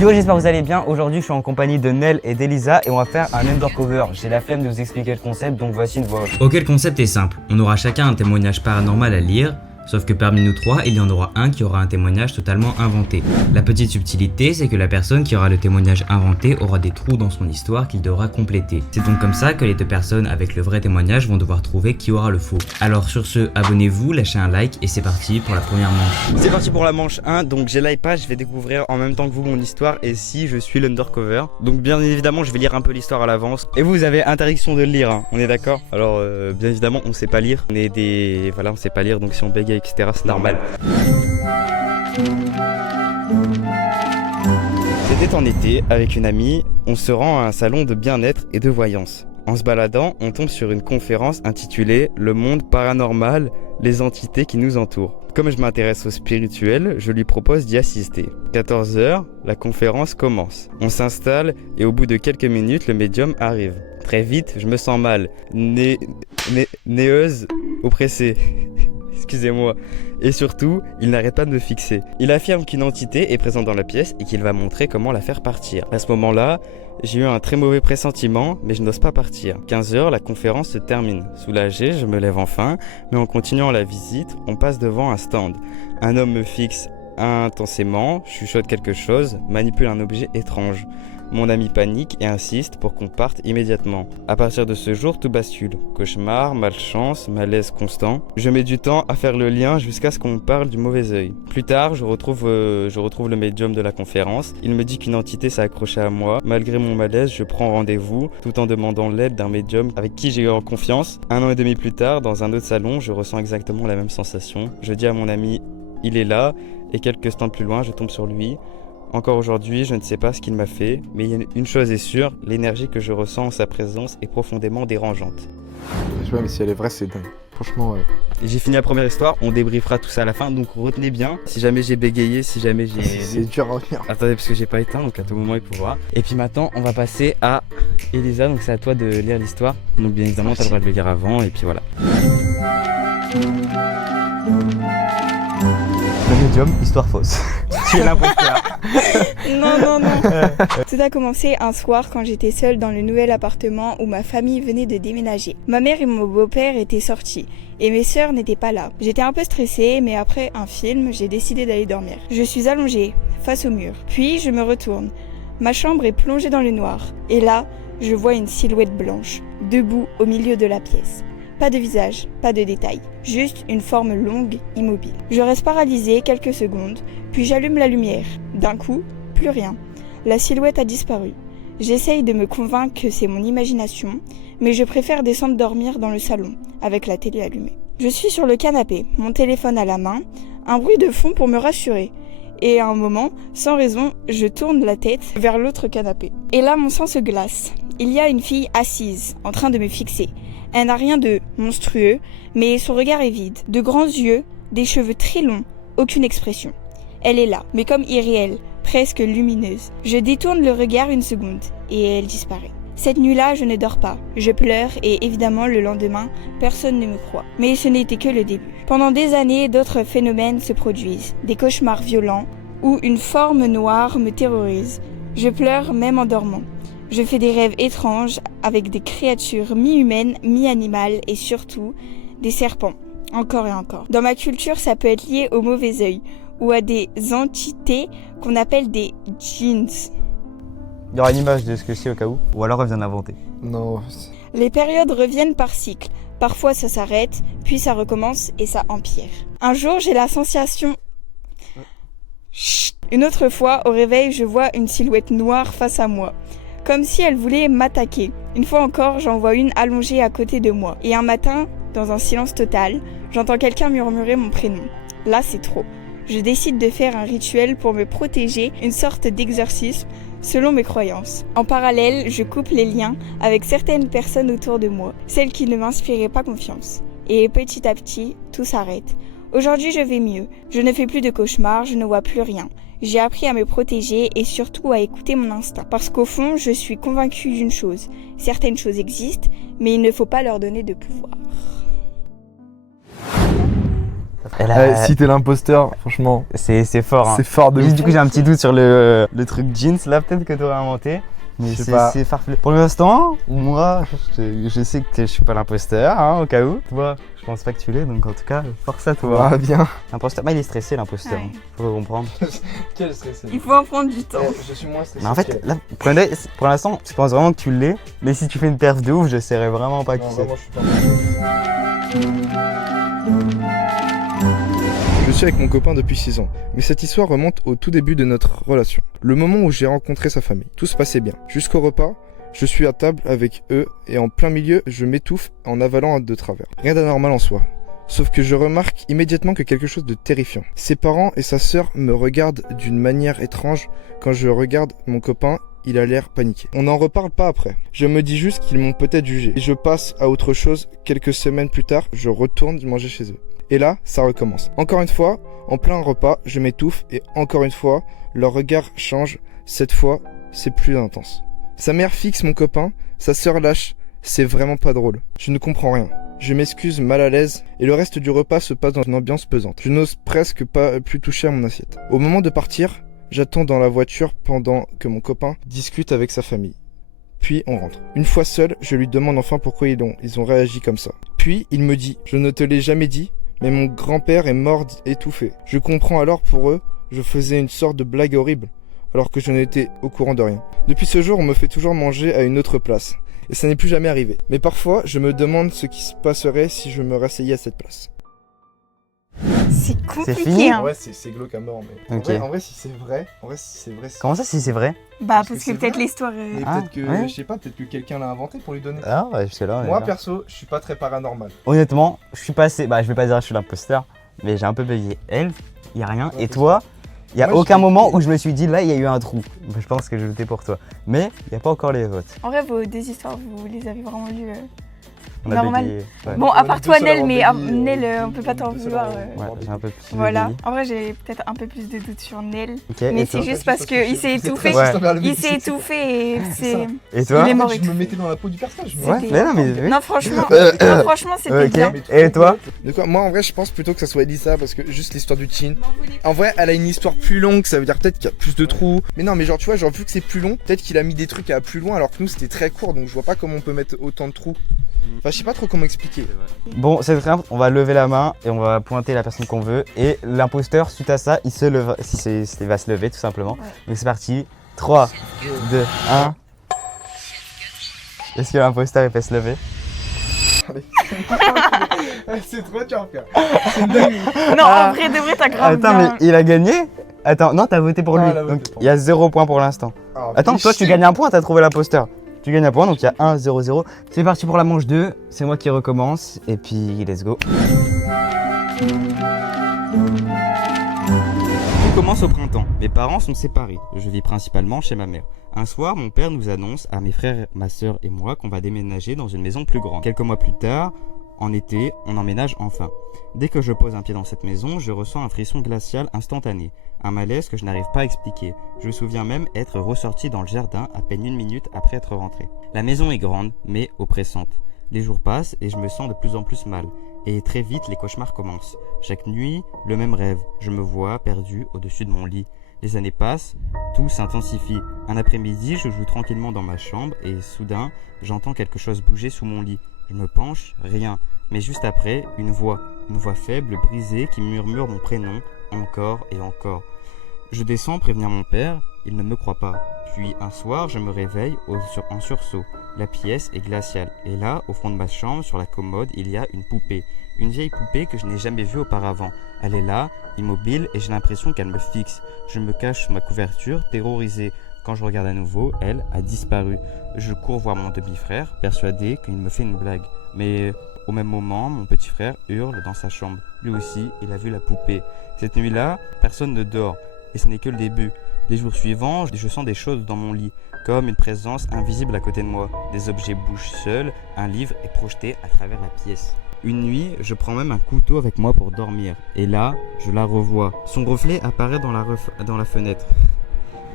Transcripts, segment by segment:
Yo, j'espère que vous allez bien. Aujourd'hui, je suis en compagnie de Nel et d'Elisa et on va faire un undercover. J'ai la flemme de vous expliquer le concept, donc voici une voix off. Ok, le concept est simple. On aura chacun un témoignage paranormal à lire. Sauf que parmi nous trois, il y en aura un qui aura un témoignage totalement inventé. La petite subtilité, c'est que la personne qui aura le témoignage inventé aura des trous dans son histoire qu'il devra compléter. C'est donc comme ça que les deux personnes avec le vrai témoignage vont devoir trouver qui aura le faux. Alors sur ce, abonnez-vous, lâchez un like et c'est parti pour la première manche. C'est parti pour la manche 1, donc j'ai l'iPad, je vais découvrir en même temps que vous mon histoire et si je suis l'undercover. Donc bien évidemment, je vais lire un peu l'histoire à l'avance. Et vous avez interdiction de le lire, hein. On est d'accord? Alors bien évidemment, on sait pas lire. On est des... Voilà, on sait pas lire, donc si on bégaye, etc., c'est normal. C'était en été, avec une amie, on se rend à un salon de bien-être et de voyance. En se baladant, on tombe sur une conférence intitulée « Le monde paranormal, les entités qui nous entourent ». Comme je m'intéresse au spirituel, je lui propose d'y assister. 14 h, la conférence commence. On s'installe et au bout de quelques minutes, le médium arrive. Très vite, je me sens mal, néeuse, oppressée. Excusez-moi. Et surtout, il n'arrête pas de me fixer. Il affirme qu'une entité est présente dans la pièce et qu'il va montrer comment la faire partir. À ce moment-là, j'ai eu un très mauvais pressentiment, mais je n'ose pas partir. 15 h, la conférence se termine. Soulagé, je me lève enfin, mais en continuant la visite, on passe devant un stand. Un homme me fixe intensément, chuchote quelque chose, manipule un objet étrange. Mon ami panique et insiste pour qu'on parte immédiatement. À partir de ce jour, tout bascule. Cauchemar, malchance, malaise constant. Je mets du temps à faire le lien jusqu'à ce qu'on me parle du mauvais œil. Plus tard, je retrouve le médium de la conférence. Il me dit qu'une entité s'est accrochée à moi. Malgré mon malaise, je prends rendez-vous tout en demandant l'aide d'un médium avec qui j'ai eu en confiance. 1 an et demi plus tard, dans un autre salon, je ressens exactement la même sensation. Je dis à mon ami, il est là, et quelques stands plus loin, je tombe sur lui. Encore aujourd'hui, je ne sais pas ce qu'il m'a fait, mais une chose est sûre, l'énergie que je ressens en sa présence est profondément dérangeante. Je vois, mais si elle est vraie, c'est dingue. Franchement, J'ai fini la première histoire, on débriefera tout ça à la fin, donc retenez bien. Si jamais j'ai bégayé, si jamais j'ai... c'est dur à retenir. Attendez, parce que j'ai pas éteint, donc à tout moment il faut voir. Et puis maintenant, on va passer à Elisa, donc c'est à toi de lire l'histoire. Donc bien évidemment, t'as le droit de le lire avant, et puis voilà. Le médium, histoire fausse. Tu es l'imposteur. Non. Tout a commencé un soir quand j'étais seule dans le nouvel appartement où ma famille venait de déménager. Ma mère et mon beau-père étaient sortis et mes sœurs n'étaient pas là. J'étais un peu stressée, mais après un film, j'ai décidé d'aller dormir. Je suis allongée, face au mur. Puis je me retourne. Ma chambre est plongée dans le noir. Et là, je vois une silhouette blanche, debout au milieu de la pièce. Pas de visage, pas de détails, juste une forme longue, immobile. Je reste paralysée quelques secondes, puis j'allume la lumière. D'un coup, plus rien. La silhouette a disparu. J'essaye de me convaincre que c'est mon imagination, mais je préfère descendre dormir dans le salon, avec la télé allumée. Je suis sur le canapé, mon téléphone à la main, un bruit de fond pour me rassurer. Et à un moment, sans raison, je tourne la tête vers l'autre canapé. Et là, mon sang se glace. Il y a une fille assise, en train de me fixer. Elle n'a rien de monstrueux, mais son regard est vide. De grands yeux, des cheveux très longs, aucune expression. Elle est là, mais comme irréelle, presque lumineuse. Je détourne le regard une seconde, et elle disparaît. Cette nuit-là, je ne dors pas. Je pleure, et évidemment, le lendemain, personne ne me croit. Mais ce n'était que le début. Pendant des années, d'autres phénomènes se produisent. Des cauchemars violents, où une forme noire me terrorise. Je pleure même en dormant. Je fais des rêves étranges avec des créatures mi-humaines, mi-animales et surtout des serpents, encore et encore. Dans ma culture, ça peut être lié au mauvais œil ou à des entités qu'on appelle des djinns. Il y aura une image de ce que c'est au cas où, ou alors elle vient d'inventer. Non. Les périodes reviennent par cycle. Parfois ça s'arrête, puis ça recommence et ça empire. Un jour, j'ai la sensation... Chut. Une autre fois, au réveil, je vois une silhouette noire face à moi. Comme si elle voulait m'attaquer. Une fois encore, j'en vois une allongée à côté de moi. Et un matin, dans un silence total, j'entends quelqu'un murmurer mon prénom. Là, c'est trop. Je décide de faire un rituel pour me protéger, une sorte d'exorcisme, selon mes croyances. En parallèle, je coupe les liens avec certaines personnes autour de moi, celles qui ne m'inspiraient pas confiance. Et petit à petit, tout s'arrête. Aujourd'hui, je vais mieux. Je ne fais plus de cauchemars, je ne vois plus rien. J'ai appris à me protéger et surtout à écouter mon instinct. Parce qu'au fond, je suis convaincue d'une chose. Certaines choses existent, mais il ne faut pas leur donner de pouvoir. Si t'es l'imposteur, franchement, C'est fort. Hein. c'est fort de Juste, ouf. du coup, j'ai un petit doute sur le truc jeans là, peut-être que t'aurais inventé. Mais Je sais pas. c'est farfelu. Pour l'instant, moi, je sais que je suis pas l'imposteur, hein, au cas où. Toi, je pense pas que tu l'es, donc en tout cas, force à toi. Ah, bien. L'imposteur, bah, il est stressé, l'imposteur. Ouais. Faut comprendre. Quel stress. Il faut en prendre du temps. Je suis moins stressé. Mais en fait, là, pour l'instant, je pense vraiment que tu l'es. Mais si tu fais une perf de ouf, je saurais vraiment pas qui c'est. je suis pas. Je suis avec mon copain depuis 6 ans, mais cette histoire remonte au tout début de notre relation. Le moment où j'ai rencontré sa famille. Tout se passait bien. Jusqu'au repas, je suis à table avec eux et en plein milieu, je m'étouffe en avalant de travers. Rien d'anormal en soi. Sauf que je remarque immédiatement que quelque chose de terrifiant. Ses parents et sa sœur me regardent d'une manière étrange. Quand je regarde mon copain, il a l'air paniqué. On n'en reparle pas après. Je me dis juste qu'ils m'ont peut-être jugé. Et je passe à autre chose. Quelques semaines plus tard, je retourne manger chez eux. Et là, ça recommence. Encore une fois, en plein repas, je m'étouffe et encore une fois, leur regard change. Cette fois, c'est plus intense. Sa mère fixe mon copain, sa sœur lâche. C'est vraiment pas drôle. Je ne comprends rien. Je m'excuse mal à l'aise et le reste du repas se passe dans une ambiance pesante. Je n'ose presque pas plus toucher à mon assiette. Au moment de partir, j'attends dans la voiture pendant que mon copain discute avec sa famille. Puis on rentre. Une fois seul, je lui demande enfin pourquoi ils ont réagi comme ça. Puis il me dit « Je ne te l'ai jamais dit, mais mon grand-père est mort étouffé. » Je comprends alors pour eux, je faisais une sorte de blague horrible, alors que je n'étais au courant de rien. Depuis ce jour, on me fait toujours manger à une autre place. Et ça n'est plus jamais arrivé. Mais parfois, je me demande ce qui se passerait si je me rasseyais à cette place. C'est fini compliqué, hein. Ouais, c'est glauque à mort, mais... Ok. En vrai, si c'est vrai... Comment ça, si c'est vrai? Bah, Parce parce que que c'est peut-être vrai. l'histoire. Mais Ah, peut-être que, ouais. je sais pas, peut-être que quelqu'un l'a inventé pour lui donner. Ah ouais, jusque là. Moi, perso, je suis pas très paranormal. Honnêtement, je suis passé. Bah, je vais pas dire que je suis l'imposteur, mais j'ai un peu payé. Elle, y a rien. Et toi, il y a Moi, aucun j'ai- moment où je me suis dit là, il y a eu un trou. Je pense que je votais pour toi. Mais il y a pas encore les votes. En vrai, vos deux histoires, vous les avez vraiment lues. On a Normal. bégayé. Ouais. Bon, On à est part deux toi, seuls à Nel, avoir mais bégayé, Nel, on peut pas t'en deux seuls à vouloir. avoir- Ouais, j'ai un peu plus. Voilà. bégayé. En vrai, j'ai peut-être un peu plus de doutes sur Nel. Ok. Mais Et c'est toi juste parce qu'il s'est étouffé. Ouais. Il s'est étouffé et c'est. Et toi Il est mort Je me étouffé. mettais dans la peau du personnage. Ouais, C'était- mais non, mais. Non, franchement, non, franchement, c'était Ok. bien. Et toi? De quoi? Moi, en vrai, je pense plutôt que ça soit Elisa parce que juste l'histoire du Chin. En vrai, elle a une histoire plus longue, ça veut dire peut-être qu'il y a plus de trous. Mais non, mais genre, tu vois, genre, vu que c'est plus long, peut-être qu'il a mis des trucs à plus loin alors que nous c'était très court donc je vois pas comment on peut mettre autant de trous. Enfin, je sais pas trop comment expliquer. Bon, c'est très simple, on va lever la main et on va pointer la personne qu'on veut. Et l'imposteur, suite à ça, il se lève, il va se lever tout simplement. Ouais. Donc c'est parti. 3, 2, 1. Est-ce que l'imposteur il peut se lever? C'est trop dur, frère. Non, en vrai, de vrai, t'as grave Attends, bien. mais il a gagné? Attends, non, t'as voté pour Ah, lui. elle a voté Donc pour il y a 0 point pour l'instant. Ah, Attends, toi tu gagnes un point, t'as trouvé l'imposteur. Tu gagnes un point, donc il y a 1, 0, 0. C'est parti pour la manche 2. C'est moi qui recommence. Et puis, let's go. On commence au printemps. Mes parents sont séparés. Je vis principalement chez ma mère. Un soir, mon père nous annonce à mes frères, ma soeur et moi qu'on va déménager dans une maison plus grande. Quelques mois plus tard, en été, on emménage enfin. Dès que je pose un pied dans cette maison, je ressens un frisson glacial instantané. Un malaise que je n'arrive pas à expliquer. Je me souviens même être ressorti dans le jardin à peine 1 minute après être rentré. La maison est grande, mais oppressante. Les jours passent et je me sens de plus en plus mal. Et très vite, les cauchemars commencent. Chaque nuit, le même rêve. Je me vois perdu au-dessus de mon lit. Les années passent, tout s'intensifie. Un après-midi, je joue tranquillement dans ma chambre et soudain, j'entends quelque chose bouger sous mon lit. Je me penche, rien. Mais juste après, une voix faible, brisée, qui murmure mon prénom, encore et encore. Je descends prévenir mon père, il ne me croit pas. Puis un soir, je me réveille en sursaut. La pièce est glaciale. Et là, au fond de ma chambre, sur la commode, il y a une poupée. Une vieille poupée que je n'ai jamais vue auparavant. Elle est là, immobile, et j'ai l'impression qu'elle me fixe. Je me cache sous ma couverture, terrorisé. Quand je regarde à nouveau, elle a disparu. Je cours voir mon demi-frère, persuadé qu'il me fait une blague. Mais au même moment, mon petit frère hurle dans sa chambre. Lui aussi, il a vu la poupée. Cette nuit-là, personne ne dort. Et ce n'est que le début. Les jours suivants, je sens des choses dans mon lit, comme une présence invisible à côté de moi. Des objets bougent seuls, un livre est projeté à travers la pièce. Une nuit, je prends même un couteau avec moi pour dormir. Et là, je la revois. Son reflet apparaît dans la fenêtre.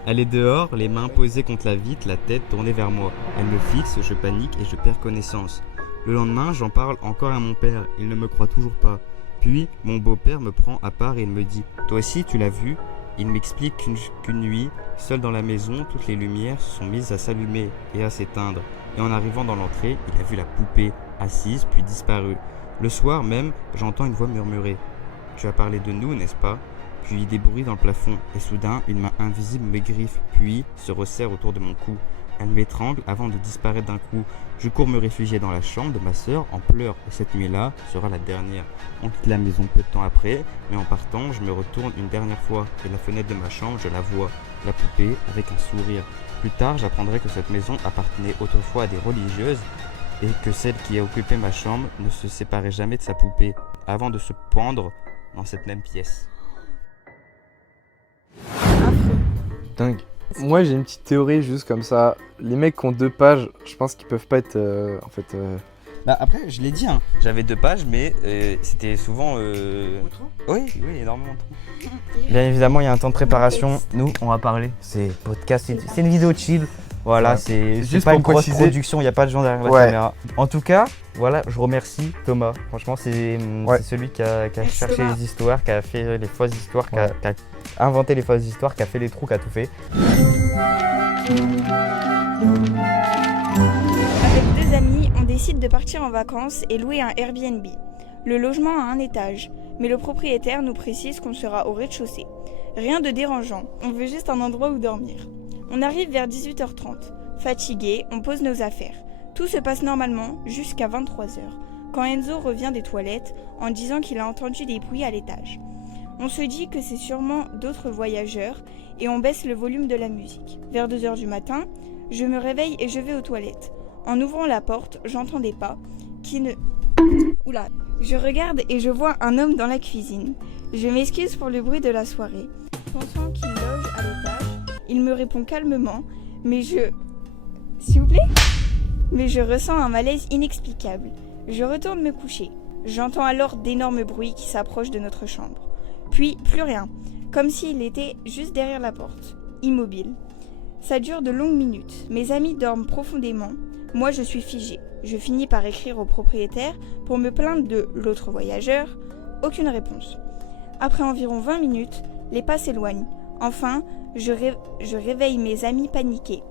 Elle est dehors, les mains posées contre la vitre, la tête tournée vers moi. Elle me fixe, je panique et je perds connaissance. Le lendemain, j'en parle encore à mon père. Il ne me croit toujours pas. Puis mon beau-père me prend à part et il me dit « Toi aussi tu l'as vu ?» Il m'explique qu'une nuit, seul dans la maison, toutes les lumières se sont mises à s'allumer et à s'éteindre. Et en arrivant dans l'entrée, il a vu la poupée assise puis disparue. Le soir même, j'entends une voix murmurer « Tu as parlé de nous, n'est-ce pas ?» Puis des bruits dans le plafond et soudain, une main invisible me griffe puis se resserre autour de mon cou. Elle m'étrangle avant de disparaître d'un coup. Je cours me réfugier dans la chambre de ma sœur en pleurs et cette nuit-là sera la dernière. On quitte la maison peu de temps après, mais en partant, je me retourne une dernière fois et la fenêtre de ma chambre, je la vois, la poupée avec un sourire. Plus tard, j'apprendrai que cette maison appartenait autrefois à des religieuses et que celle qui a occupé ma chambre ne se séparait jamais de sa poupée avant de se pendre dans cette même pièce. Dingue. Moi j'ai une petite théorie juste comme ça. Les mecs qui ont 2 pages, je pense qu'ils peuvent pas être Bah après, je l'ai dit, hein, j'avais 2 pages, mais c'était souvent... Oui, énormément trop. Bien évidemment, il y a un temps de préparation. Nous, on va parler. C'est podcast, c'est une vidéo chill. Voilà, c'est Juste pas pour une grosse préciser. production, il n'y a pas de gens derrière la caméra. En tout cas, voilà, je remercie Thomas. Franchement, c'est celui qui a cherché Thomas. les histoires, qui a fait les fausses histoires, qui Ouais. a inventé les fausses histoires, qui a fait les trous, qui a tout fait. Avec 2 amis, on décide de partir en vacances et louer un Airbnb. Le logement a un étage, mais le propriétaire nous précise qu'on sera au rez-de-chaussée. Rien de dérangeant, on veut juste un endroit où dormir. On arrive vers 18h30. Fatigué, on pose nos affaires. Tout se passe normalement jusqu'à 23h, quand Enzo revient des toilettes en disant qu'il a entendu des bruits à l'étage. On se dit que c'est sûrement d'autres voyageurs et on baisse le volume de la musique. Vers 2h du matin, je me réveille et je vais aux toilettes. En ouvrant la porte, j'entends des pas qui ne... Oula. Je regarde et je vois un homme dans la cuisine. Je m'excuse pour le bruit de la soirée. Pensant qu'il loge à l'étage, il me répond calmement, mais S'il vous plaît ? Mais je ressens un malaise inexplicable. Je retourne me coucher. J'entends alors d'énormes bruits qui s'approchent de notre chambre. Puis, plus rien, comme s'il était juste derrière la porte, immobile. Ça dure de longues minutes. Mes amis dorment profondément. Moi, je suis figée. Je finis par écrire au propriétaire pour me plaindre de l'autre voyageur. Aucune réponse. Après environ 20 minutes, les pas s'éloignent. Enfin, je réveille mes amis paniqués.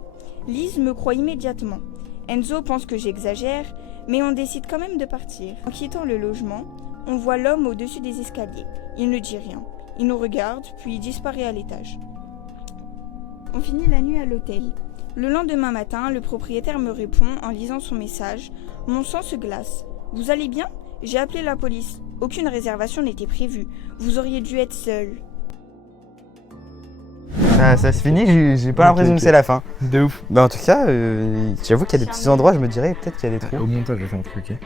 Lise me croit immédiatement. Enzo pense que j'exagère, mais on décide quand même de partir. En quittant le logement, on voit l'homme au-dessus des escaliers. Il ne dit rien. Il nous regarde, puis il disparaît à l'étage. On finit la nuit à l'hôtel. Le lendemain matin, le propriétaire me répond en lisant son message. Mon sang se glace. « Vous allez bien ? J'ai appelé la police. Aucune réservation n'était prévue. Vous auriez dû être seul. » Ça se finit, j'ai pas l'impression que c'est la fin. de ouf. Bah en tout cas, j'avoue qu'il y a des petits endroits, je me dirais peut-être qu'il y a des trous. Au montage, je vais faire un truc, ok.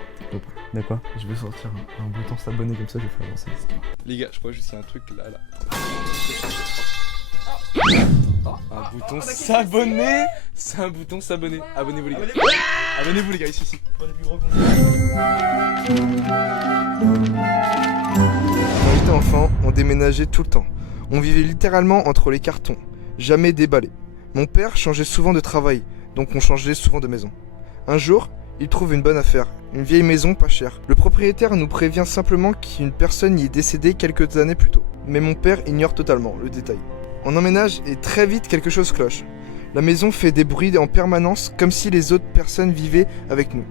De quoi ? Je vais sortir un bouton s'abonner comme ça, je vais faire avancer l'histoire. Les gars, je crois juste qu'il y a un truc là. Un bouton s'abonner. C'est un bouton s'abonner. Abonnez-vous les gars. Abonnez-vous les gars, ici. Pour les plus gros Quand j'étais enfant, on déménageait tout le temps. On vivait littéralement entre les cartons, jamais déballé. Mon père changeait souvent de travail, donc on changeait souvent de maison. Un jour, il trouve une bonne affaire, une vieille maison pas chère. Le propriétaire nous prévient simplement qu'une personne y est décédée quelques années plus tôt. Mais mon père ignore totalement le détail. On emménage et très vite quelque chose cloche. La maison fait des bruits en permanence comme si les autres personnes vivaient avec nous.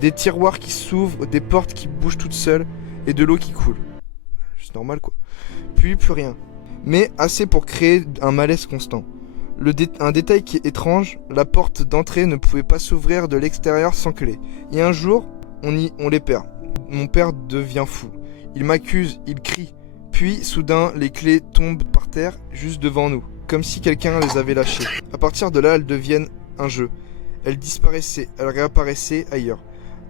Des tiroirs qui s'ouvrent, des portes qui bougent toutes seules et de l'eau qui coule. C'est normal quoi. Puis plus rien. Mais assez pour créer un malaise constant. Un détail qui est étrange, la porte d'entrée ne pouvait pas s'ouvrir de l'extérieur sans clé. Et un jour, on les perd. Mon père devient fou. Il m'accuse, il crie. Puis, soudain, les clés tombent par terre, juste devant nous, comme si quelqu'un les avait lâchées. À partir de là, elles deviennent un jeu. Elles disparaissaient, elles réapparaissaient ailleurs.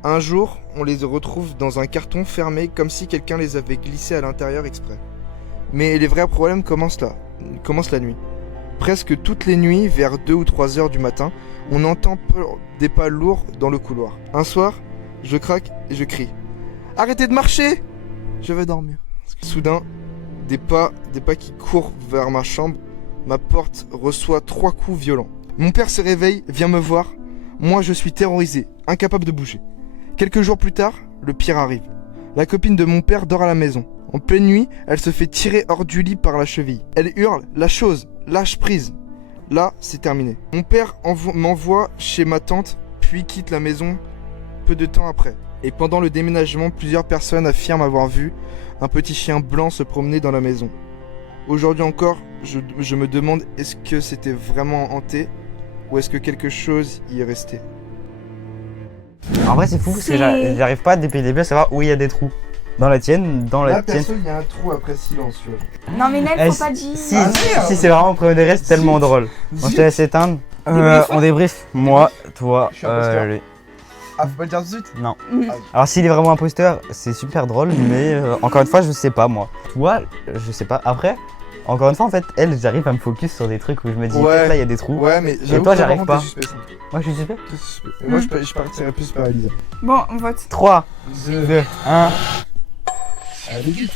Un jour, on les retrouve dans un carton fermé, comme si quelqu'un les avait glissés à l'intérieur exprès. Mais les vrais problèmes commencent la nuit. Presque toutes les nuits, vers 2 ou 3 heures du matin, on entend des pas lourds dans le couloir. Un soir, je craque et je crie. « Arrêtez de marcher ! Je vais dormir. » Soudain, des pas qui courent vers ma chambre. Ma porte reçoit 3 coups violents. Mon père se réveille, vient me voir. Moi, je suis terrorisé, incapable de bouger. Quelques jours plus tard, le pire arrive. La copine de mon père dort à la maison. En pleine nuit, elle se fait tirer hors du lit par la cheville. Elle hurle « La chose, lâche prise !» Là, c'est terminé. Mon père m'envoie chez ma tante, puis quitte la maison peu de temps après. Et pendant le déménagement, plusieurs personnes affirment avoir vu un petit chien blanc se promener dans la maison. Aujourd'hui encore, je me demande est-ce que c'était vraiment hanté ou est-ce que quelque chose y est resté. En vrai, c'est fou parce que j'arrive pas depuis le début à savoir où il y a des trous. Dans la tienne, Là, perso, il y a un trou après silence. Tu vois. Non mais Nel, faut pas dire. Si, si c'est vraiment premier degré, c'est tellement drôle. Bon, je te laisse éteindre. On débrief. Moi, toi, Je suis imposteur. lui. Ah, faut pas le dire tout de suite. Non. Alors s'il est vraiment imposteur, c'est super drôle, mais encore une fois, je sais pas moi. Toi, je sais pas. Après, encore une fois, en fait, elle, j'arrive à me focus sur des trucs où je me dis, peut-être là, il y a des trous. Ouais, mais j'avoue toi, que j'arrive vraiment, pas. t'es suspect, ça. Moi, je suis suspect. T'es suspect. Et moi, je partirais plus par Elisa. Bon, on vote. 3, 2, 1. Allez, vite.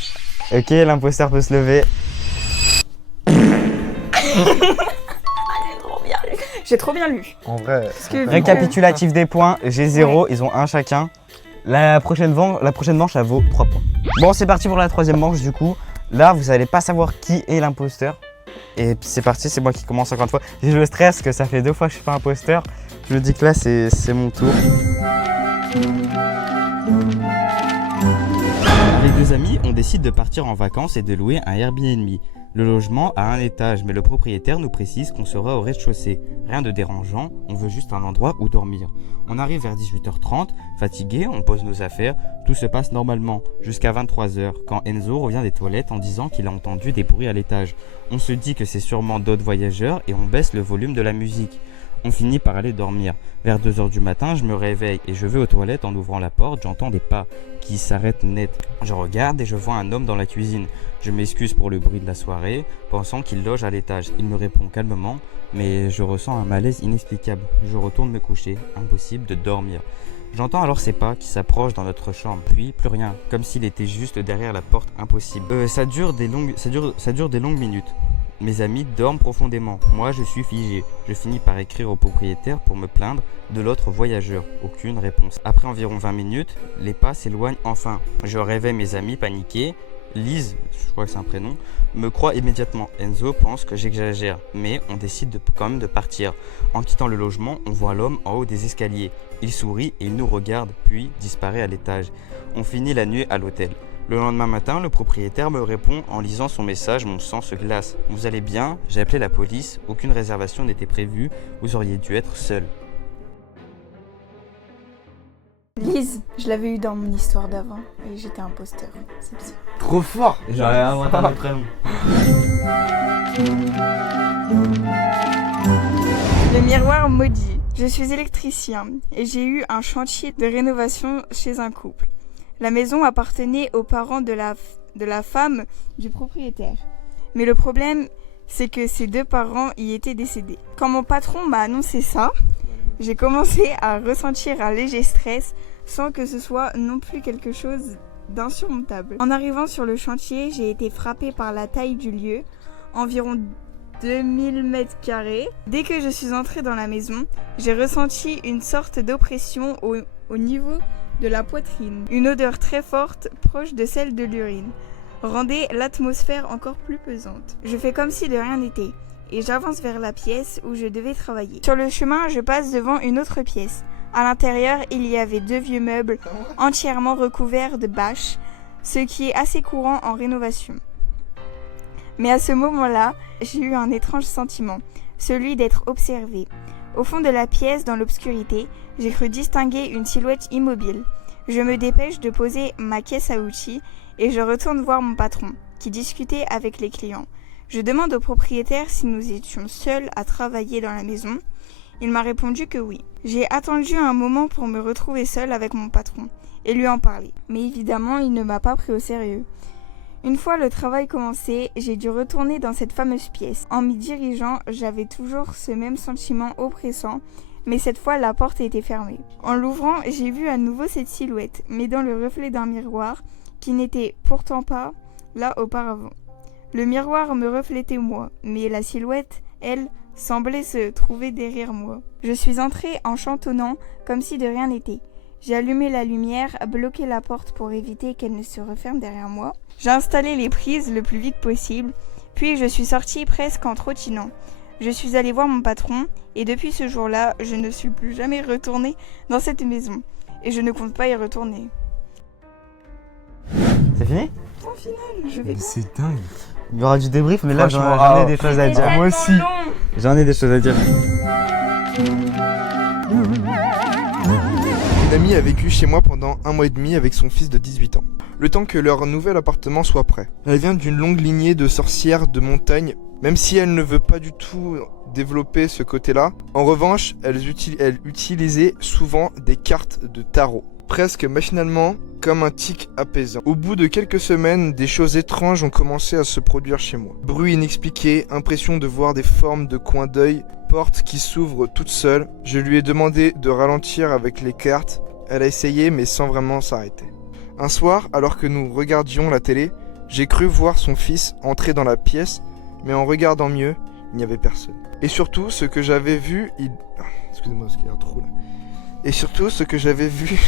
Ok, l'imposteur peut se lever. J'ai trop bien lu. En vrai. Parce que Récapitulatif des points, j'ai 0, ils ont 1 chacun. La prochaine manche, elle vaut 3 points. Bon, c'est parti pour la troisième manche du coup. Là, vous allez pas savoir qui est l'imposteur. Et puis c'est parti, c'est moi qui commence encore une fois. J'ai le stress que ça fait 2 fois que je suis pas imposteur. Je me dis que là, c'est mon tour. Avec deux amis, on décide de partir en vacances et de louer un Airbnb. Le logement a un étage, mais le propriétaire nous précise qu'on sera au rez-de-chaussée. Rien de dérangeant, on veut juste un endroit où dormir. On arrive vers 18h30, fatigué, on pose nos affaires, tout se passe normalement, jusqu'à 23h, quand Enzo revient des toilettes en disant qu'il a entendu des bruits à l'étage. On se dit que c'est sûrement d'autres voyageurs et on baisse le volume de la musique. On finit par aller dormir. Vers 2h du matin, je me réveille et je vais aux toilettes. En ouvrant la porte, j'entends des pas qui s'arrêtent net. Je regarde et je vois un homme dans la cuisine. Je m'excuse pour le bruit de la soirée, pensant qu'il loge à l'étage. Il me répond calmement, mais je ressens un malaise inexplicable. Je retourne me coucher, impossible de dormir. J'entends alors ses pas qui s'approchent dans notre chambre, puis plus rien, comme s'il était juste derrière la porte, impossible. Ça dure des longues minutes. Mes amis dorment profondément, moi je suis figé. Je finis par écrire au propriétaire pour me plaindre de l'autre voyageur. Aucune réponse. Après environ 20 minutes, les pas s'éloignent enfin. Je réveille mes amis paniqués. Lise, je crois que c'est un prénom, me croit immédiatement. Enzo pense que j'exagère, mais on décide quand même de partir. En quittant le logement, on voit l'homme en haut des escaliers. Il sourit et il nous regarde, puis disparaît à l'étage. On finit la nuit à l'hôtel. Le lendemain matin, le propriétaire me répond en lisant son message, mon sang se glace. Vous allez bien? J'ai appelé la police, aucune réservation n'était prévue, vous auriez dû être seul. Lise, je l'avais eu dans mon histoire d'avant et j'étais imposteur. C'est bizarre. Trop fort. J'aurais inventé un autre prénom. Le miroir maudit. Je suis électricien et j'ai eu un chantier de rénovation chez un couple. La maison appartenait aux parents de la femme du propriétaire. Mais le problème, c'est que ses deux parents y étaient décédés. Quand mon patron m'a annoncé ça, j'ai commencé à ressentir un léger stress sans que ce soit non plus quelque chose d'insurmontable. En arrivant sur le chantier, j'ai été frappée par la taille du lieu, environ 2000 mètres carrés. Dès que je suis entrée dans la maison, j'ai ressenti une sorte d'oppression au niveau de la poitrine. Une odeur très forte, proche de celle de l'urine, rendait l'atmosphère encore plus pesante. Je fais comme si de rien n'était et j'avance vers la pièce où je devais travailler. Sur le chemin, je passe devant une autre pièce. À l'intérieur, il y avait 2 vieux meubles entièrement recouverts de bâches, ce qui est assez courant en rénovation. Mais à ce moment-là, j'ai eu un étrange sentiment, celui d'être observée. Au fond de la pièce, dans l'obscurité, j'ai cru distinguer une silhouette immobile. Je me dépêche de poser ma caisse à outils et je retourne voir mon patron, qui discutait avec les clients. Je demande au propriétaire si nous étions seuls à travailler dans la maison. Il m'a répondu que oui. J'ai attendu un moment pour me retrouver seule avec mon patron et lui en parler. Mais évidemment, il ne m'a pas pris au sérieux. Une fois le travail commencé, j'ai dû retourner dans cette fameuse pièce. En m'y dirigeant, j'avais toujours ce même sentiment oppressant, mais cette fois la porte était fermée. En l'ouvrant, j'ai vu à nouveau cette silhouette, mais dans le reflet d'un miroir qui n'était pourtant pas là auparavant. Le miroir me reflétait moi, mais la silhouette, elle, semblait se trouver derrière moi. Je suis entrée en chantonnant comme si de rien n'était. J'ai allumé la lumière, bloqué la porte pour éviter qu'elle ne se referme derrière moi. J'ai installé les prises le plus vite possible, puis je suis sortie presque en trottinant. Je suis allée voir mon patron et depuis ce jour-là, je ne suis plus jamais retournée dans cette maison. Et je ne compte pas y retourner. C'est fini? Point final, je vais pas. C'est dingue. Il y aura du débrief, mais là j'en Franchement, ai des choses à dire. Tellement Moi aussi. long. J'en ai des choses à dire. Une amie a vécu chez moi pendant 1 mois et demi avec son fils de 18 ans. Le temps que leur nouvel appartement soit prêt. Elle vient d'une longue lignée de sorcières de montagne, même si elle ne veut pas du tout développer ce côté-là. En revanche, elle utilisait souvent des cartes de tarot, presque machinalement, comme un tic apaisant. Au bout de quelques semaines, des choses étranges ont commencé à se produire chez moi. Bruit inexpliqué, impression de voir des formes de coins d'œil, portes qui s'ouvrent toutes seules. Je lui ai demandé de ralentir avec les cartes. Elle a essayé mais sans vraiment s'arrêter. Un soir, alors que nous regardions la télé, j'ai cru voir son fils entrer dans la pièce, mais en regardant mieux, il n'y avait personne. Et surtout, ce que j'avais vu, excusez-moi, parce qu'il y a un trou là. Et surtout, ce que j'avais vu...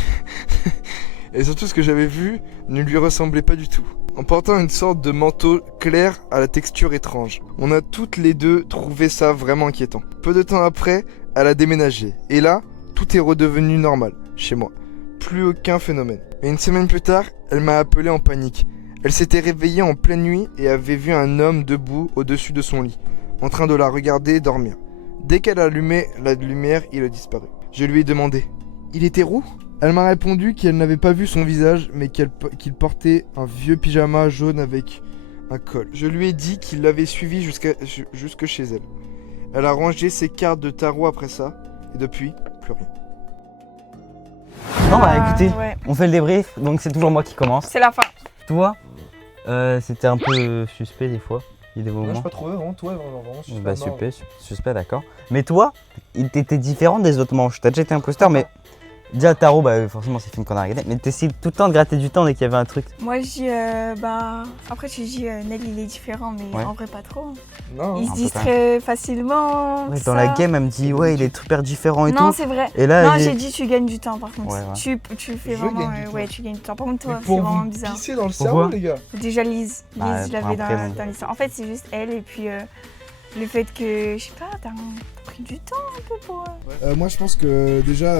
Et surtout, ce que j'avais vu ne lui ressemblait pas du tout. En portant une sorte de manteau clair à la texture étrange. On a toutes les deux trouvé ça vraiment inquiétant. Peu de temps après, elle a déménagé. Et là, tout est redevenu normal, chez moi. Plus aucun phénomène. Et une semaine plus tard, elle m'a appelé en panique. Elle s'était réveillée en pleine nuit et avait vu un homme debout au-dessus de son lit, en train de la regarder dormir. Dès qu'elle allumait la lumière, il a disparu. Je lui ai demandé « Il était roux ?» Elle m'a répondu qu'elle n'avait pas vu son visage, mais qu'il portait un vieux pyjama jaune avec un col. Je lui ai dit qu'il l'avait suivi jusque chez elle. Elle a rangé ses cartes de tarot après ça, et depuis, plus rien. Non, bah écoutez, Ouais. on fait le débrief, donc c'est toujours moi qui commence. C'est la fin. Toi, c'était un peu suspect des fois. Il y a des Non, je moments. suis pas trop vraiment, toi, vraiment, super. Bah super, suspect, d'accord. Mais toi, il t'était différent des autres manches. T'as déjà été imposteur, mais déjà tarot, bah forcément c'est le film qu'on a regardé. Mais t'essayes tout le temps de gratter du temps dès qu'il y avait un truc. Moi, je dis, après, tu dis, Nel, il est différent, mais Ouais. en vrai, pas trop. Non, Il un se peu distrait facilement. Ouais, tout dans ça. la game, elle me dit ouais, il est super différent et Non, tout. c'est vrai. Et là, Non, elle j'ai dit- dit, tu gagnes du temps, par contre. Ouais, ouais. Tu fais Je vraiment. gagne du temps. Ouais, tu gagnes du temps. Par contre, toi, mais c'est pour vraiment vous bizarre. pisser dans le Pourquoi cerveau, les gars. Déjà, Lise. Bah, Je l'avais après, bon. dans l'histoire. En fait, c'est juste elle, et puis le fait que, je sais pas, t'as pris du temps un peu pour. Moi je pense que déjà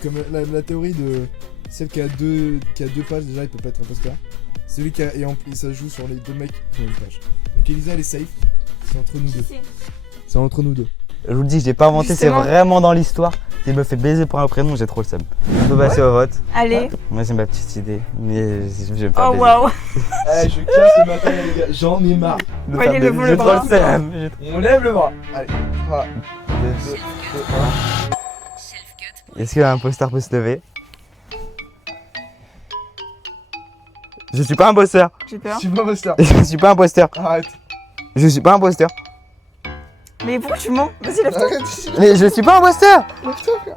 comme la théorie de celle qui a deux pages déjà il peut pas être imposteur. Celui qui a et ça se joue sur les deux mecs qui ont une page. Donc Elisa elle est safe. C'est entre nous deux. C'est entre nous deux. Je vous le dis, je l'ai pas inventé, c'est Justement. vraiment dans l'histoire. Il me fait baiser pour un prénom, j'ai trop le seum. On peut passer au vote. Allez. Moi c'est ma petite idée, mais je vais me faire Oh baiser. waouh. Eh je casse le matin les gars, j'en ai marre. De me Allez, faire lève baiser. le J'ai trop bras. le seum. On lève le bras. Allez. 3, 2, 1. Est-ce que l'imposteur peut se lever? Je suis pas imposteur. J'ai peur. Je suis pas imposteur. Je suis pas imposteur. Arrête. Je suis pas imposteur. Mais pourquoi tu mens? Vas-y, lève-toi. Arrête. Mais je suis pas imposteur. Lève-toi, frère.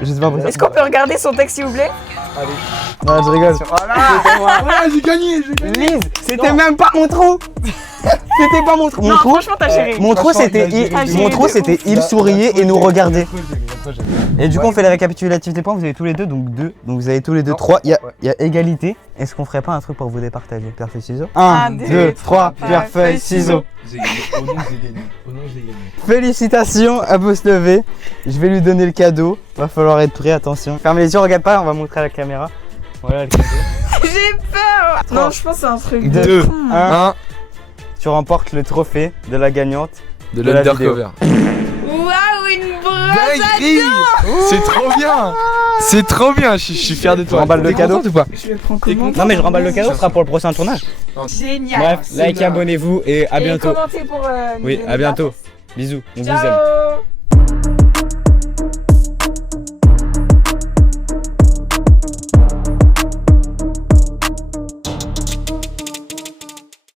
Je suis pas imposteur. Est-ce qu'on peut regarder son texte, s'il vous plaît? Allez. Non, je rigole. Voilà, j'ai gagné, j'ai gagné. Lise, c'était même pas mon trou. C'était pas mon trou. Non, franchement, t'as géré. Mon trou c'était il a géré. mon trou c'était il souriait et nous regardait. Et Et du coup on fait les récapitulatifs des points, vous avez tous les deux donc 2. Donc vous avez tous les deux 3. Il y a égalité. Est-ce qu'on ferait pas un truc pour vous départager? Pierre feuille ciseaux. 1, Un, 2, deux, 3, trois, pierre feuille feuille, ciseaux. J'ai gagné. Au nom, j'ai gagné. Au nom, j'ai gagné. Félicitations, à vous se lever. Je vais lui donner le cadeau. Va falloir être prêt, attention. Fermez les yeux, regarde pas, on va montrer à la caméra. Voilà le cadeau. J'ai peur. Non, je pense que c'est un truc de Deux, con. 1. Tu remportes le trophée de la gagnante. De la l'undercover. Waouh, une brosse. C'est trop bien. C'est trop bien, je suis fier de toi. remballe le T'es cadeau. contente ou pas? Je le prends comment? Non mais je remballe le cadeau, ce sera pour le prochain tournage. Génial. Bref, likez, abonnez-vous et à Et bientôt. commentez pour. Oui, nous à bientôt. donner Bisous, on la vous aime. Ciao.